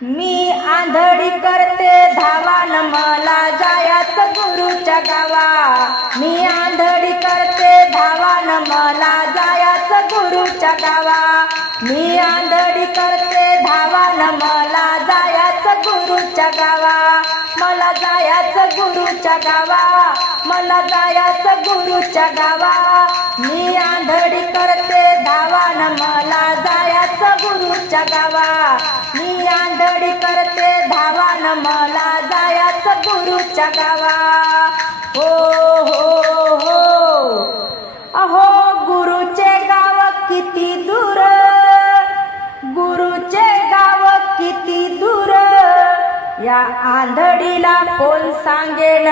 मी आंधळी करते धावान मला जायचं गुरुच्या गावा। मी आंधळी करते धावान मला जायचं गुरुच्या गावा। मी आंधळी करते धावान मला जायचं गुरुच्या गावा। मला जायचं गुरुच्या गावा, मला जायचं गुरुच्या गावा। मी आंधळी करते धावान मला जायचं गुरुच्या गावा। मी आंधळी करते धावान मला जायचं गुरुच्या गावा। हो हो हो, अहो गुरुचे गाव किती दूर, गुरुचे गाव किती दूर। या आंधळीला कोण सांगेन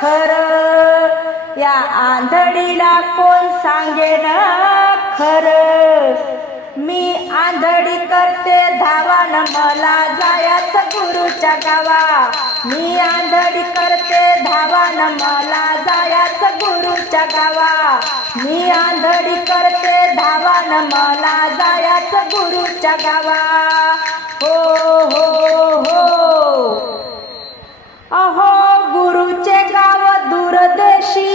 खरं, या आंधळीला कोण सांगेन खरं। मी आंधळी करते धावान मला जायचं गुरुच्या गावा। मी आंधळी करते धावान मला जायचं गुरुच्या गावा। मी आंधळी करते धावान मला जायचं गुरुच्या गावा। हो हो हो, अहो गुरुचे गाव दूरदेशी,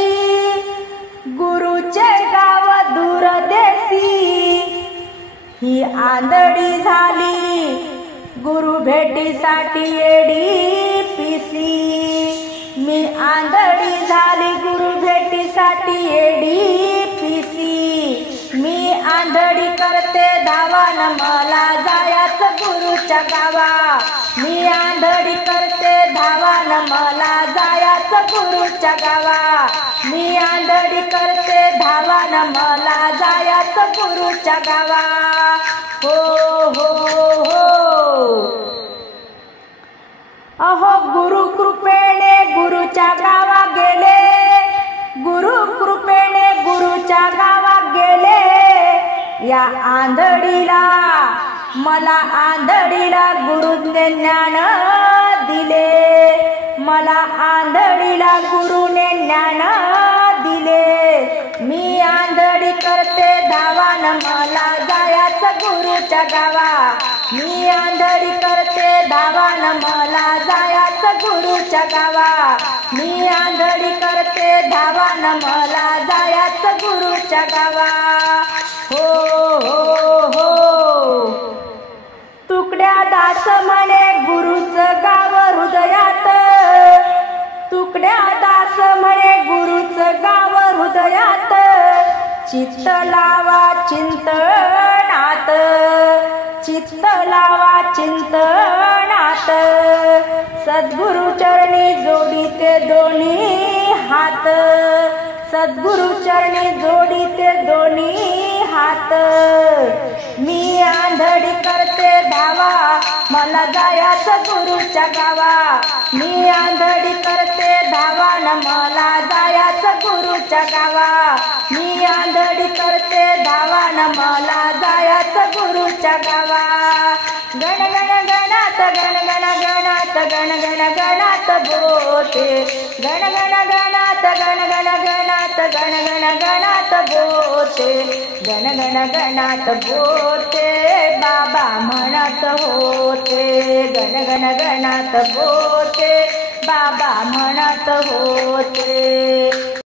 गुरुचे गाव दूरदेशी। ही आंधळी झाली गुरु भेटीसाठी येडी पिसी। मी आंधळी झाली गुरु भेटीसाठी येडी पिसी। मी आंधळी करते धावान मला जायचं गुरुच्या गावा। मी आंधळी करते धावान मला जायचं गुरुच्या गावा। मी आंधळी करते धावान मला जायचं गुरुच्या गावा। हो हो हो, अहो गुरु कृपेने गुरुच्या गावा गेले, गुरु कृपेने गुरुच्या गावा गेले। या आंधळीला मला आंधळीला गुरुने ज्ञान दिले, मला आंधळीला गुरुने ज्ञान दिले। मी आंधळी करते धावान मला जायचं गुरुच्या गावा। मी आंधळी करते धावान मला जायचं गुरुच्या गावा। मी आंधळी करते धावान मला जायचं गुरुच्या गावा। हो हो हो, तुकड्या दास म्हणे गुरुचं गाव हृदयात, तुकड्या दास म्हणे गुरुचं गाव हृदयात। चित्त लावा चिंतनात, चित्त लावा चिंतनात। सद्गुरु चरणी जोडीते दोन्ही हात, सद्गुरु चरणी जोडीते दोन्ही हात। मी आंधळी करते धावा मला जायचं गुरुच्या गावा। मी आंधळी करते धावान मला जायचं गुरुच्या गावा। मी आंधळी करते धावान मला जायचं गुरुच्या गावा। गण गण गणात गण गण गणात गण गण गणात बोते, गण गण गणात गण गण गणात गण गण गणात बोते, गण गण गणात बोते बाबा म्हणत होते। गण गण गणात बोते बाबा म्हणत होते।